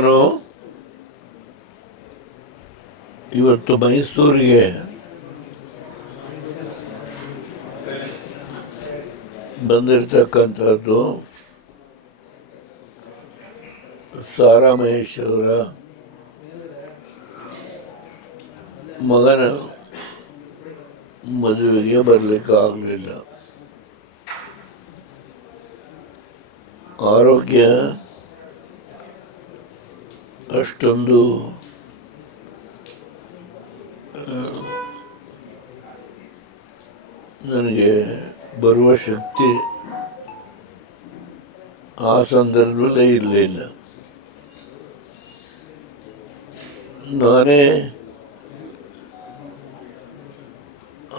ನಾನು ಇವತ್ತು ಮೈಸೂರಿಗೆ ಬಂದಿರತಕ್ಕಂಥದ್ದು ಸಾರಾ ಮಹೇಶ್ ಅವರ ಮಗನ ಮದುವೆಗೆ ಬರಲಿಕ್ಕೆ ಆಗಲಿಲ್ಲ ಆರೋಗ್ಯ ಅಷ್ಟೊಂದು ನನಗೆ ಬರುವ ಶಕ್ತಿ ಆ ಸಂದರ್ಭದಲ್ಲೇ ಇರಲಿಲ್ಲ ನಾನೇ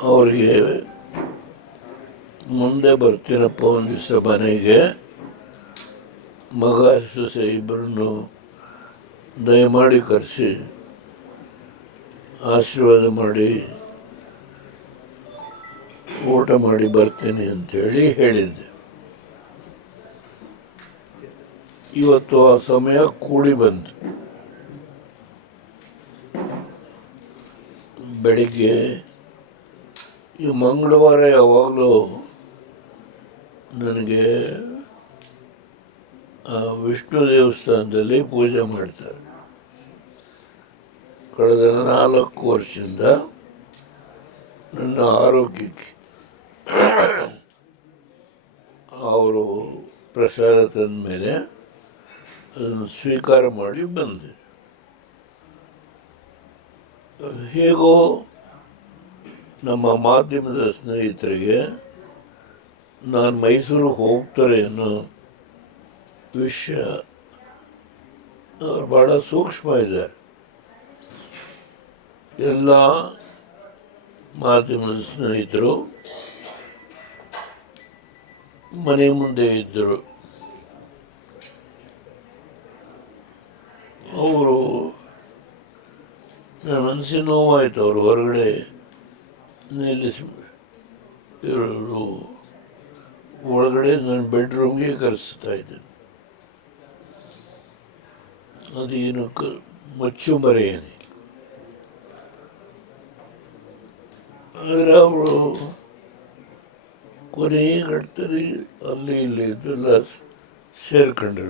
ಅವರಿಗೆ ಮುಂದೆ ಬರ್ತೀನಪ್ಪ ಒಂದು ದಿವಸ ಮನೆಗೆ. ಮಗ ಸೊಸೆ ಇಬ್ಬರನ್ನು ದಯಮಾಡಿ ಕರೆಸಿ, ಆಶೀರ್ವಾದ ಮಾಡಿ, ಊಟ ಮಾಡಿ ಬರ್ತೀನಿ ಅಂತೇಳಿ ಹೇಳಿದ್ದೆ. ಇವತ್ತು ಆ ಸಮಯ ಕೂಡಿ ಬಂತು. ಬೆಳಿಗ್ಗೆ, ಈ ಮಂಗಳವಾರ ಯಾವಾಗಲೂ ನನಗೆ ವಿಷ್ಣು ದೇವಸ್ಥಾನದಲ್ಲಿ ಪೂಜೆ ಮಾಡ್ತಾರೆ. ಕಳೆದ ನಾಲ್ಕು ವರ್ಷದಿಂದ ನನ್ನ ಆರೋಗ್ಯಕ್ಕೆ ಅವರು ಪ್ರಸಾರ ತಂದ ಮೇಲೆ ಅದನ್ನು ಸ್ವೀಕಾರ ಮಾಡಿ ಬಂದೆ. ಹೇಗೋ ನಮ್ಮ ಮಾಧ್ಯಮದ ಸ್ನೇಹಿತರಿಗೆ ನಾನು ಮೈಸೂರಿಗೆ ಹೋಗ್ತಾರೆ ಅನ್ನೋ ವಿಷಯ, ಅವ್ರು ಭಾಳ ಸೂಕ್ಷ್ಮ ಇದ್ದಾರೆ. ಎಲ್ಲ ಮಾಧ್ಯಮದ ಸ್ನೇಹಿತರು, ಮನೆ ಮುಂದೆ ಇದ್ದರು. ಅವರು ನನ್ನ ಮನಸ್ಸಿನ ನೋವಾಯಿತು. ಅವರು ಹೊರಗಡೆ ನಿಲ್ಲಿಸಿ ಇವರು ಒಳಗಡೆ ನನ್ನ ಬೆಡ್ರೂಮ್ಗೆ ಕರೆಸ್ತಾ ಇದ್ದೇನೆ ಅದೇನು ಕ ಮಚ್ಚು ಮರೆ रामराव कोणीही घडतरी हल्ली लिहिलेला शेर खंडर